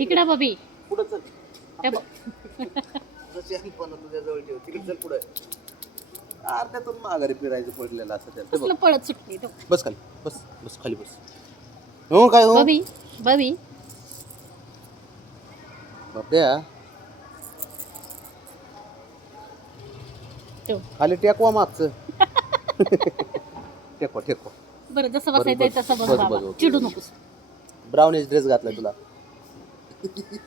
इकडे बबी पुढे चल. हे बघ. पण तुझ्या जवळ ठेव तिकडे चल पुढे. अर्ध्यातून माघारी फिरायचं पडलेलं असं त्यात. कसलं पळत सुटली तो. बस खाली बस बस खाली बस. हो काय हो बबी बबी बाप्या ठेव. खाली टेकवा मागचं. टेकवा टेकवा. बरं जसं बसायचंय बस, तसं बस बस, बाबा. बस, बस. चिडू नकोस. ब्राउनीज ड्रेस घातलाय तुला.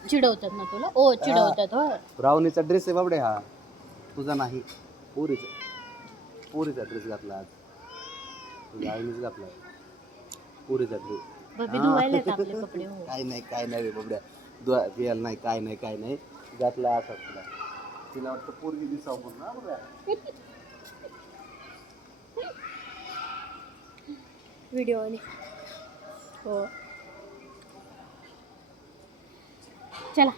चिडवतात ना तुला. ओ चिडवतात हो. ब्राउनीचा ड्रेस आहे बाबडे हा तुझा नाही. पुरीचा ड्रेस घातला आज. तुझ्या आईनेच घातला पुरीचा ड्रेस. बबी धुवायला का आपले कपडे हो. काय नाही रे बाबड्या. द्यायला नाही काय नाही घातला असा तुला. तिला वाटतं पोरगी दिसाव म्हणून ना बाबड्या. व्हिडिओ आणि हो चला.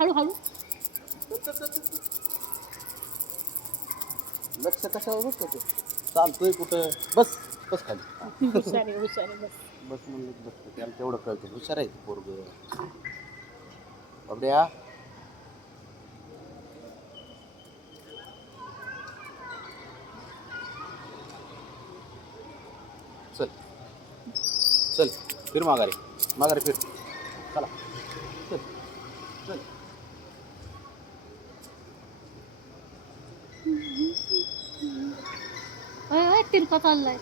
हळू हळू. लक्ष कशावर बसतो तू. चालतोय कुठं. बस बस खाली. हुशार बस. बस म्हणलं बसतो त्याला तेवढं कळतं. हुशार आहे पोरग बाबड्या. चल चल फिर माघारी फिर. चला चल चल. तिरका चाललाय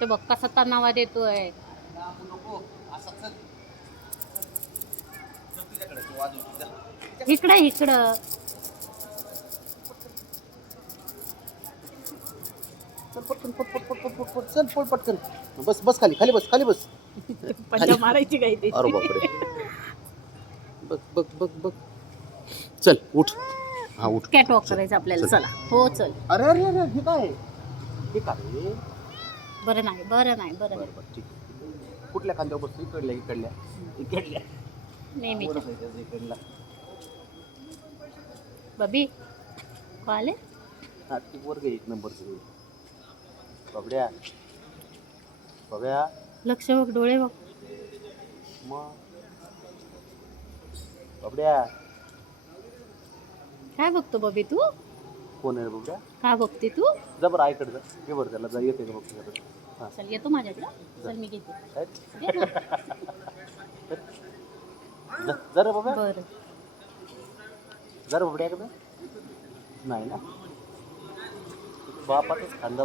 ते बघ कसा तणावा देतोय. इकडं इकडं. चल पटकन पट चल पळ पटकन. बस बस खाली बस. पंजा मारायची काय ते. अरे बापरे. बघ चल उठ. हा उठ. कॅट वॉक करायचं आपल्याला. चला हो चल. अरे हे काय बरं नाही बरं ठीक आहे. कुठल्या खांद्यावर बसतो. इकडल्या नेहमी इकडला. बबी आले. हा ती वर्ग एक नंबरचं. बाबड्या लक्ष बघ डोळे बघ. मग बाबड्या काय बघतो बबी तू. कोण आहे बाबड्या. काय बघते तू. जा बरं आईकडे जा. घे बरं त्याला जा. येते का बघ तुझ्याकडे. हां चल येतो माझ्याकडं. चल मी घेते. जरा बाबा बरं जरा बाबड्याकडे नाही ना. बापाचाच खांदा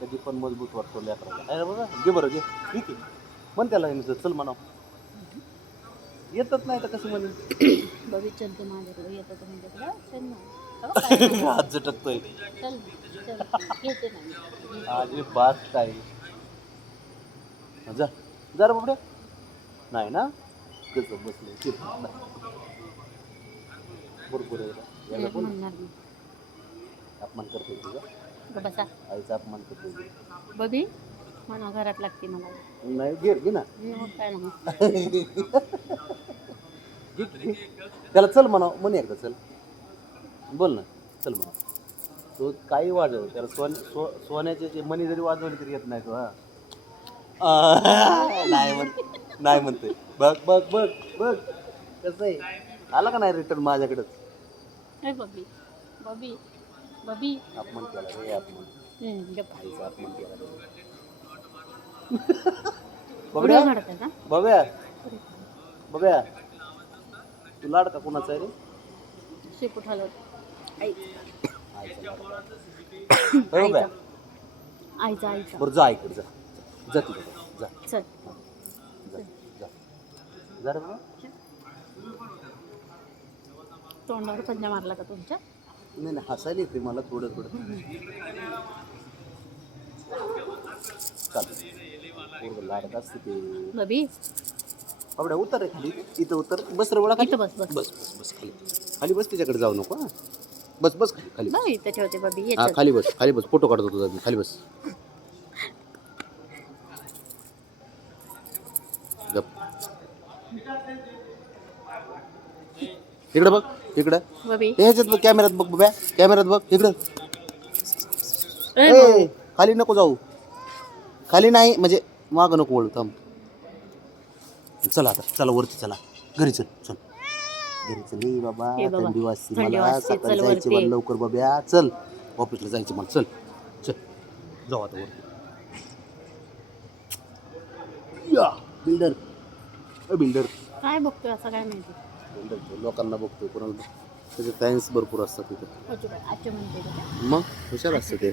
कधी पण मजबूत वाटतो लेकराचा. आहे ना बघा. घे बरं घे. ठीक आहे म्हण त्याला चल म्हणा. येतच नाही तर कसं म्हणेल. बबी चल तू माझ्याकडे. येतो तर माझ्याकडं. चल ना. हात झटकतोय. चल घेते ना. आजी बात काय. जा जरा बाबड्या. नाही ना कसं बसले. बरोबर आहे. म्हणणार मी. अपमान करतोय तुझा. बसा आईचा अपमान करतोय. बबी म्हणा घरात लागते मला. नाही घे ना. काय ना त्याला चल म्हणा. म्हणे एकदा चल बोल ना. चल म्हणा. तो काही वाजव त्याला. सोन्याचे जे मनी जरी वाजवले तरी येत नाही तो. नाही म्हणतोय. बघ कसं आहे. आला का नाही रिटर्न माझ्याकडंच. बबी बबी बबी अपमान केला रे. अपमान. आईचा अपमान केला बब्या तू लाडका कोणाचा आहे रे. शेपूट हलवत. आईचा बरं जा ऐकड जा तिकडे जा. चल जा रे बाबा. तोंडावर पंजा मारला का तुमच्या. नाही हसायला येते मला थोडं चाल. लाडत असते ते. बबी बाबड्या उतर रे खाली. इथं उतर. बस रे बळा खाली. बस बस खाली बस. तिच्याकडे जाऊ नको. बस खाली. नाही त्याच्या होते बबी. हा खाली बस. फोटो काढतो तुझा. खाली बस. गप. इकडे बघ. बबी ह्याच्यात बघ. कॅमेऱ्यात बघ बाबा. कॅमेऱ्यात बघ. इकडं खाली नको जाऊ. खाली नाही म्हणजे मागं नको वळू थांब. चला आता चला वरती चला घरी चल चल घरी चल ए बाबा हे बाबा, थंडी वाजते थंडी मला वाजते, सकाळी चल जायचे वरती. मला लवकर बाब्या चल ऑफिसला जायचं मला चल चल जाऊ आता वरती. या बिल्डर बिल्डर काय बघतोय असं काय माहिती. बिल्डर लोकांना बघतोय कोणाला त्याचे फॅन्स भरपूर असतात तिथे. आजचे म्हणते का? मग हुशार असतं ते